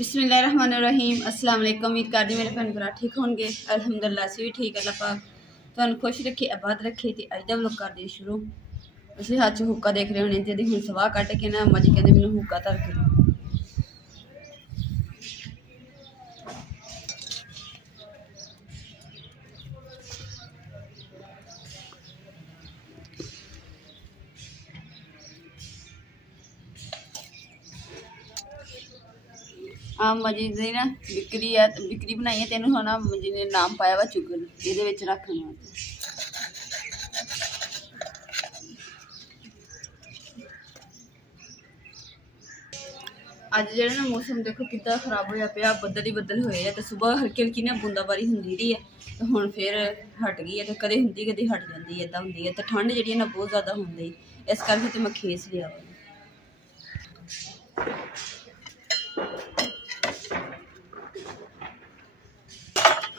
बिस्मिल्लाहिर्रहमानिर्रहीम अस्सलाम वालेकुम। उम्मीद करदी मेरे भैन भरा ठीक होंगे। अल्हम्दुलिल्लाह असीं भी ठीक। अल्लाह पाक तुहानूं खुश रखे आबाद रखे। तो अज दा व्लॉग करदे शुरू। असीं हत्थ च हुक्का देख रहे होने ते हुण सवाह कड्ढ के ना अम्मा जी कहंदे मैनूं हुक्का धर के दो। अम्मा जी ने ना बिकरी बनाई है। तेनों है ना अम्मा जी ने नाम पाया वा चुगल ये रखने वास्ते। अज जो ना मौसम देखो कितना खराब होया पिया। बदल ही बदल होए है। तो सुबह हल्की हल्की ना बूंदाबारी होंदी रही है तो हुण फिर हट गई है। तो कदे हुंदी कदे हट जाती है। इदां हुंदी है। तो ठंड जी ना बहुत ज़्यादा होंदी इस करके तो मैं खेस लिया।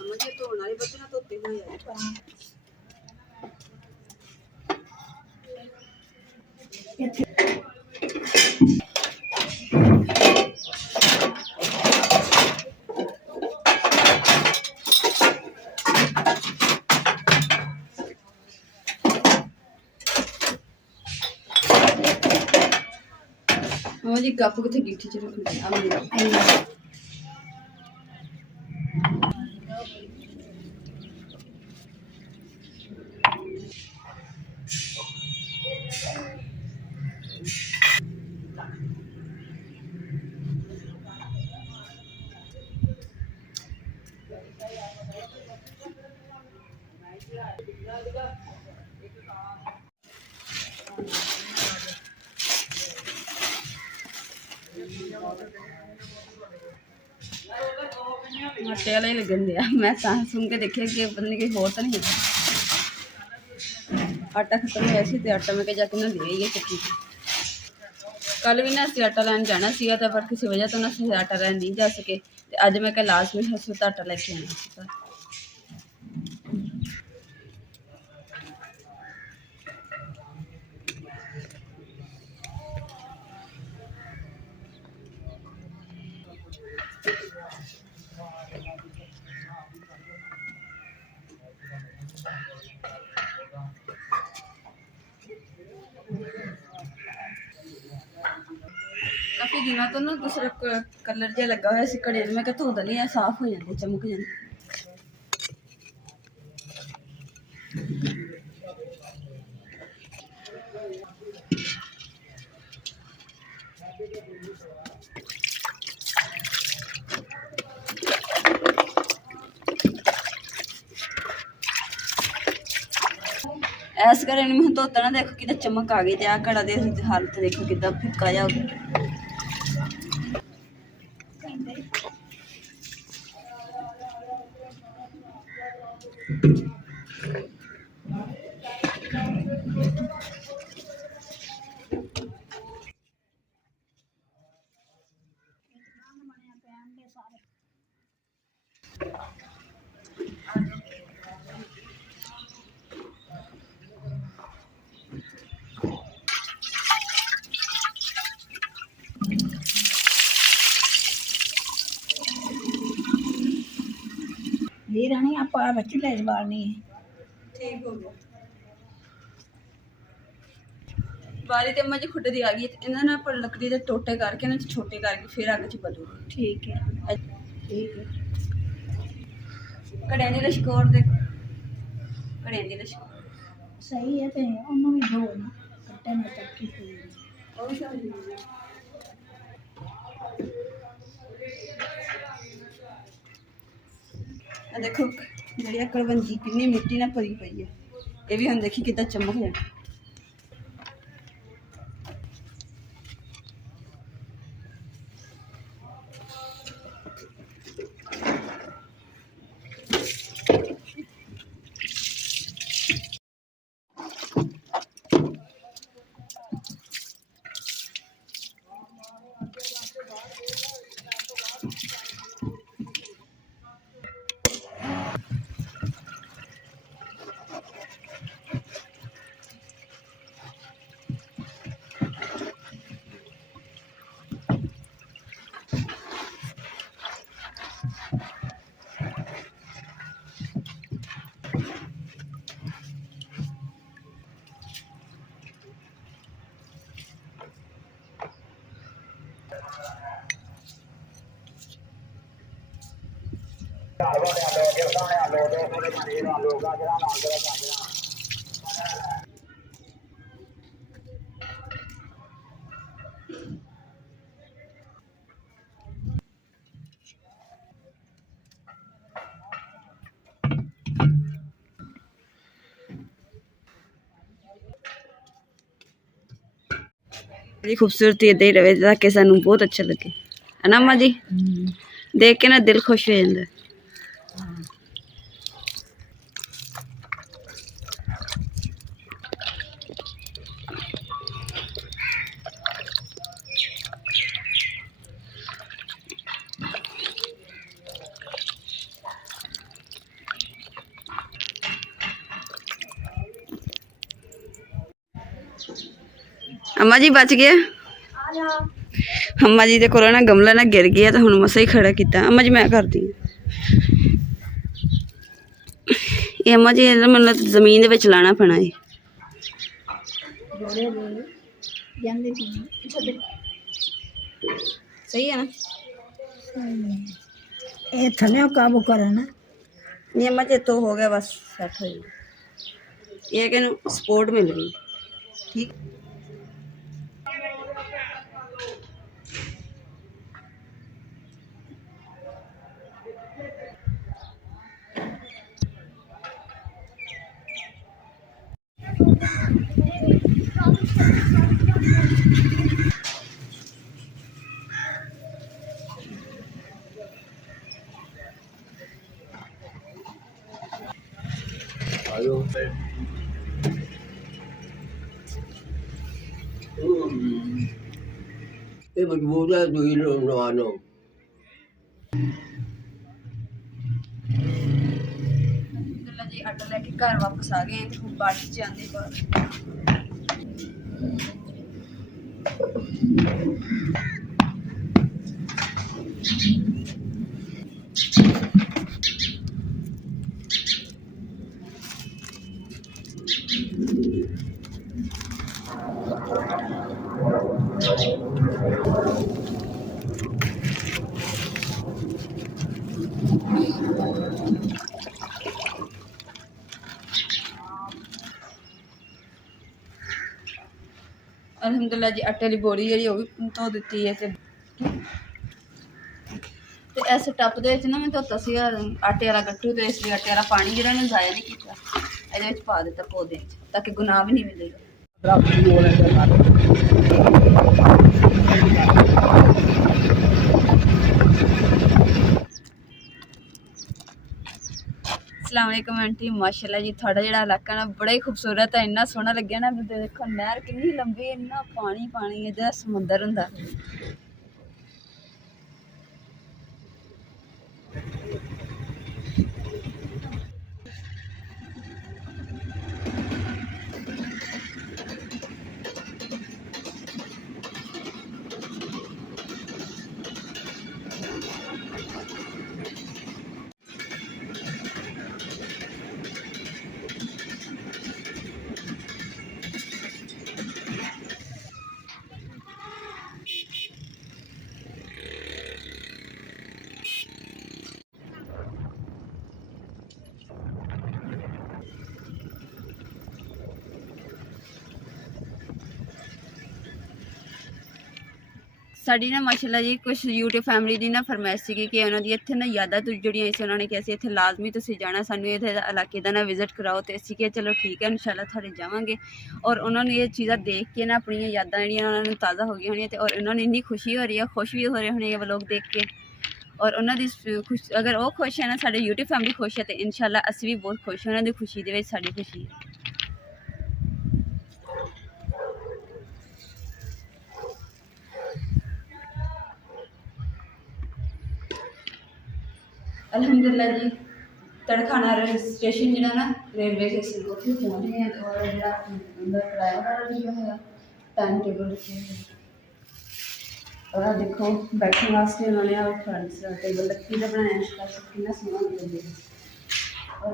मुझे धोने वाले बर्तन धोते हुए जी कप कितने गिट्ठी च रखना। आटे वाला ही लगन दिया। मैं सुन के देखिए कि पता नहीं कोई होर तो नहीं है। आटा खत्म होया सी ते आटा मैं क्या जाके ना ले आई है चक्की। कल भी ना असं आटा लैन जाना सीगा पर किसी वजह तो ना असं आटा लैन नहीं जा सके। अज मैं क्या लाजमी हसू तो आटा लैके आना सीगा। काफ़ी दिनों तो ना दूसरा कलर जहा लगा हुआ घड़े मैं क्या धो दनी साफ हो जाते चमक जाते। इस घड़े में मैं धोता ना देखो कि चमक आ गई। तो आ घड़ा दे हालत देखो कि फिक्का जा हो गया। ये रानी आप बच्चे ले जवानी ठीक हो गया। बारी तो अम्मा जी खुद दी आ गई। इन्होंने ना पर लकड़ी के टोटे करके ना छोटे करके फिर अग च बदू। ठीक है ठीक है। घड़िया की लश्कोर दे घड़िया की लश्कोर सही है। तो उन्होंने भी दो ना कट्टे में चक्की देखो जी कड़वंजी कितनी मिट्टी ना भरी पई है। ये भी हम देखी कि चमक जाए। बड़ी खूबसूरती इदा ही रहे ताकि सानू बहुत अच्छा लगे, है ना अम्मा जी? देख के ना दिल खुश हो जाता है। अम्मा जी बच गया। अम्मा जी के कोल ना गमला ना गिर गया तो हुण मसा ही खड़ा किया। अम्मा जी मैं करदी ये अम्मा जी मतलब जमीन दे विच लाना पैना है। सही है ना? ये थले काबू करो ना। ये अम्मा जी तो हो गया बस सेट हो जाए। ये कि सपोर्ट मिल गई। ठीक ਇਹ ਮਜਬੂਰ ਹੈ ਦੂਈ ਲਵਾਨੋ जी आटा लेके घर वापस आ गए हैं तो बारिश च आंदे बाहर। अलहमदुलिल्लाह जी आटे वाली बोरी जी वो भी धो दी है। तो इस टप के ना मैं धोता सी आटे वाला गट्टू, तो इसलिए आटे वाला पानी जो जाया नहीं किया, ये पा दिता पौधे ताकि गुनाह भी नहीं मिलेगा। अस्सलाम वालेकुम आंटी, माशाल्लाह जी थोड़ा जो इलाका ना बड़ा ही खूबसूरत है, इन्ना सोहना लग्या ना। देखो नहर कितनी लंबी, इन्ना पानी पानी है जैसे समुंदर हुंदा। साड़ी ना माशाल्लाह जी कुछ यूट्यूब फैमिली की ना फरमाइश थी कि उन्होंने इतने ना यादा जुड़िया सी, उन्होंने कहा कि इतने लाजमी तुम जाना, सानू इतने इलाके का ना विजिट कराओ। तो असी क्या चलो ठीक है इंशाल्लाह थोड़े जावांगे। और उन्होंने ये चीज़ा देख के ना अपन यादा जी ताज़ा हो गई होनी, तो और उन्होंने इन्नी खुशी हो रही है, खुश भी हो रहे होने व्लॉग देख के। और उन्होंने खुश अगर वो खुश है ना, साढ़े यूट्यूब फैमिली खुश है, तो इंशाल्लाह असी भी बहुत खुश हैं। उन्होंने खुशी दे साड़ी खुशी है। अल्हम्दुलिल्लाह जी तड़खाना स्टेशन जो ना रेलवे स्टेशन को पहुँच गए हैं। और जो किराया वगैरह लिया है, टाइम टेबल रखे हैं। और आ देखो बैठने वास्ते उन्होंने आ फ्रंट टेबल लकड़ी का बनाया कितना सोहना लगेगा। और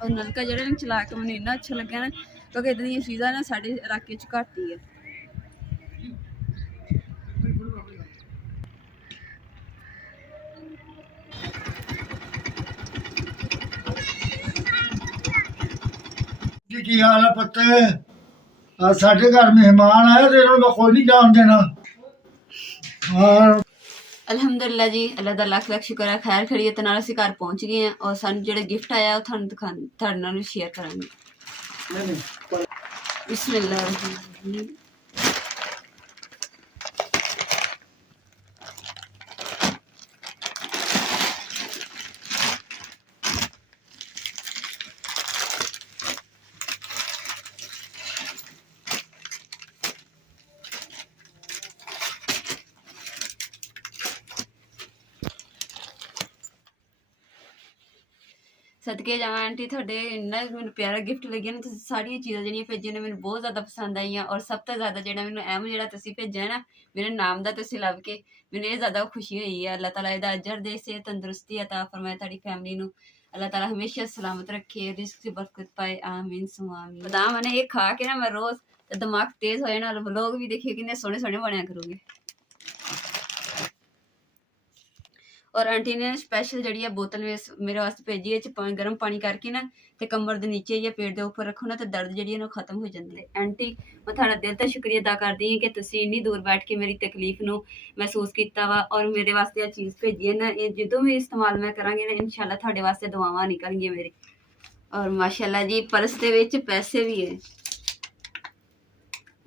और नलका जरा चला के मैंने इन्ना अच्छा लग्या ना क्योंकि इदां दी चीज़ां ना साडे इलाके च घट ही है। की हाल है पत्ते आज साढ़े घर मेहमान आए तो इन्होंने कोई नहीं जान देना। हाँ अलहमदुलिल्लाह जी, अल्लाह दा लख लख शुक्र है खैर खैरियत नाल असीं घर पहुंच गए हैं और सानू जेह्ड़ा गिफ्ट आया ओह तुहाडे नाल शेयर करांगे। बिस्मिल्लाह। सदके जावां आंटी तुहाडे इन्ना मैनूं प्यारा गिफ्ट लग्गिया ना। तुसीं सारियां चीज़ां जेह्ड़ियां भेजियां ने मैनूं बहुत ज़्यादा पसंद आईयां और सब तो ज़्यादा जेह्ड़ा मैनूं अहम जेह्ड़ा तुसीं भेजिया ना मेरे नाम दा तुसीं लभ के मैनूं ये ज़्यादा खुशी होई है। अल्लाह ताला इहदा अजर दे, सेहत तंदरुस्ती अता फरमाए तुहाडी फैमिली नूं। अल्लाह ताला हमेशा सलामत रखे, रिस्क च बरकत पाए, आमीन सुमा आमीन। बदाम मैंने ये खा के ना मैं रोज़ दिमाग तेज़ हो जाना और लोग भी देखिए कितने सोहने सोहने बनया करोगे। और आंटी ने स्पैशल जी बोतल मेरे वास्ते भेजी है गर्म पानी करके ना ते कमर दे नीचे या पेट दे उपर रखो ना तो दर्द जी खत्म हो जाती है। आंटी मैं तुहाडा दिल तो शुक्रिया अदा करदी हां कि तुसीं इन्नी दूर बैठ के मेरी तकलीफ नूं महसूस किया वा और मेरे वास्ते यह चीज़ भेजी है ना। ये जदों भी इस्तेमाल मैं करांगी ना इंशाअल्लाह तुहाडे वास्ते दुआवां निकलणगियां मेरी। और माशाअल्लाह जी पर्स दे विच पैसे भी है,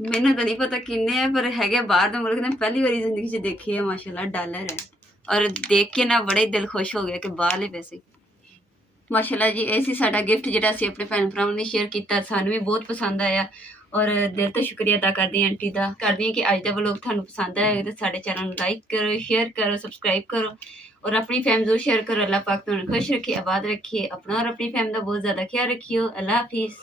मैनूं तो नहीं पता किन्ने है पर हैगे बाहर दे मुल्क ने पहली बारी जिंदगी च देखे है। माशाअल्लाह डॉलर है और देख के ना बड़े दिल खुश हो गया कि बाहरले पैसे। माशाअल्लाह जी ऐसी साडा गिफ्ट जिहड़ा असीं अपने भैन भरावां ने शेयर किया सानूं भी बहुत पसंद आया और दिल तो शुक्रिया अदा करदी आंटी दा करदी कि अज दा व्लॉग तुहानूं पसंद आया तो साडे चैनल नूं लाइक करो, शेयर करो, सबसक्राइब करो और अपनी फैमिली जरूर शेयर करो। अल्लाह पाक तुहानूं खुश रखे, आबाद रखिए, अपना और अपनी फैमिली का बहुत ज़्यादा ख्याल रखियो। अल्लाह हाफिज़।